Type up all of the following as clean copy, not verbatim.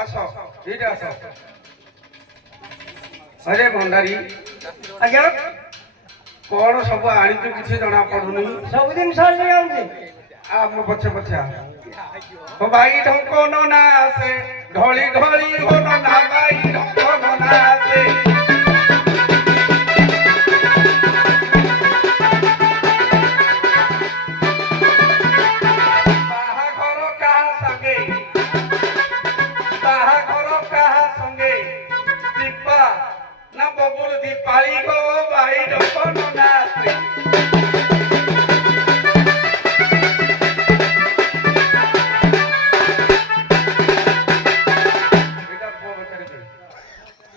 आस ये आस अरे भंडारी आज्ञा कौन सब आनी किसी जना पड़ुनी सब दिन सारी आउची आ मो पछे पछे आ ओ भाई ढंको न नासे ढोली ढोली हो न ना भाई ढंको न नासे बबुल दीपाली गो भाई ढंको न नासे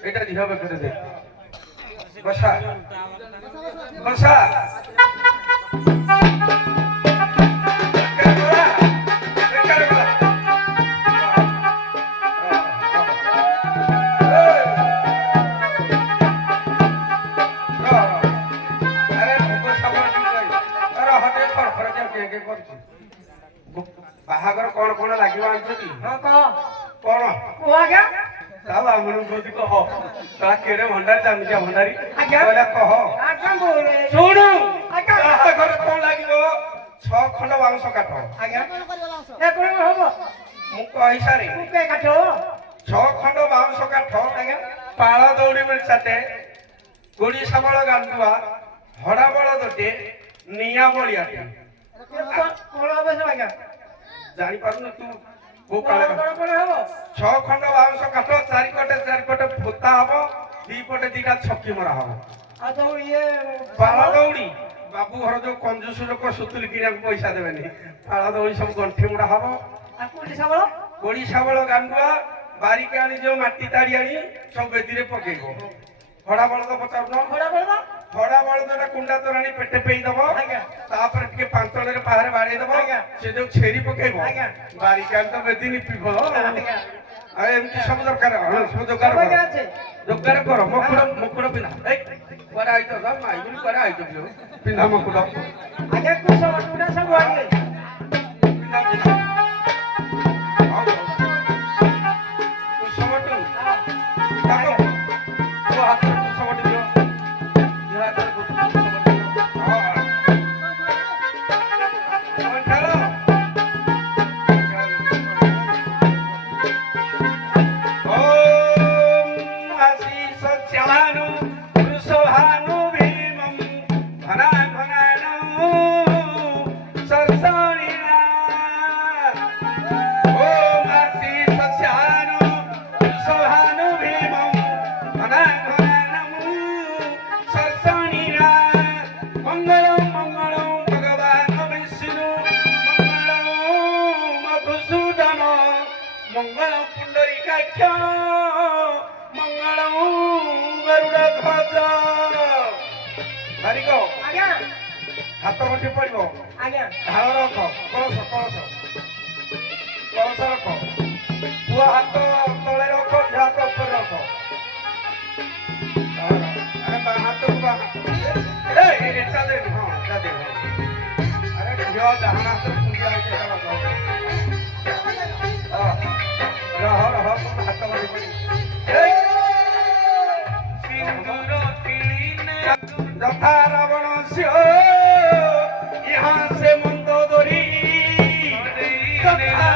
এটা দিবে করে দে বসা বসা बाहागर कौन कौन लागिवा आंछती हां कह कौन को आज्ञा साहब हमन गोदी कह ता केड़े भंडारी जामिया भंडारी आज्ञा बोला कह आज्ञा बोले सुनु आज्ञा बाहागर कौन लागिवो 6 खंड बांस काट आज्ञा ए कोन होबो मु कहि सारे तू के काटो 6 खंड बांस काट आज्ञा पाळा दौड़ी मिलचाते गोड़ी साबळ गांडुआ हड़ा बळ दोटे निया बळियाटे कोन होबो सब आज्ञा जानि पारनु तू को काळे कोन होबो 6 खंड बांस काट चारि कोटे फुता हबो दी पटे दीटा छक्की मरा हबो आ तो ये पाळा दौड़ी बाबू घर जो कंजूस लोक सुतुल किना पैसा देबेनी पाळा दौड़ी सब गंठी मुडा हबो आ कोली साबळ गोड़ी साबळ गांडुआ बारीके आनी जो माटी ताड़ी आनी सब बेदीरे पकेइबो हड़ा बळ तो पचारनो बड़ा बड़ा हड़ा बळ जोटा कुंडा तोरानी पेटे पेई दबो आज्ञा तापर टिके पांचଳରେ बाहर बाड़ी दबो आज्ञा से जो छेरी पकेइबो आज्ञा बारीके आनी तो बेदीनी पिबो आज्ञा आ एमती सब दरकार हां सब जोगार सब कर আছে जोगार कर मकुड़ पिना ए बड़ा आइतो दा माइबुल बड़ा आइतो जो पिना मकुड़ आज्ञा को सब टुडा सब आगे पिना पिना आओ कुसमटू ताको वो हाथ में कुसमटू जो ये हाथ में कुसमटू हां चलो ओम आशीष चानु वृषभानु भीमं घना घनानु सरसणिना ओम आशीष चानु वृषभानु भीमं घना घनानु सरसणिना मंगलम मंगलम भगवान विष्णु मंगलम मधुसूदन मंगल पुंडरीकाक्ष मंगलम गरुड़ ध्वज बारिक आज्ञा हाथ मुठी पड़ो आज्ञा ढाल रख कलश कलश कलश रख पुआ हाथ तले रख झा हाथ ऊपर रख अरे बा हाथ को बा ए एटा दे हां एटा दे अरे झियो डहाना हाथ पूजा के रह रह हाथ मुठी पड़ी ए सिंदूर किलीने यथा रावण से यहाँ से मंदोदरी यथा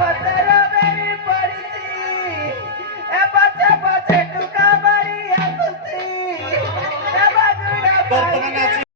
पतर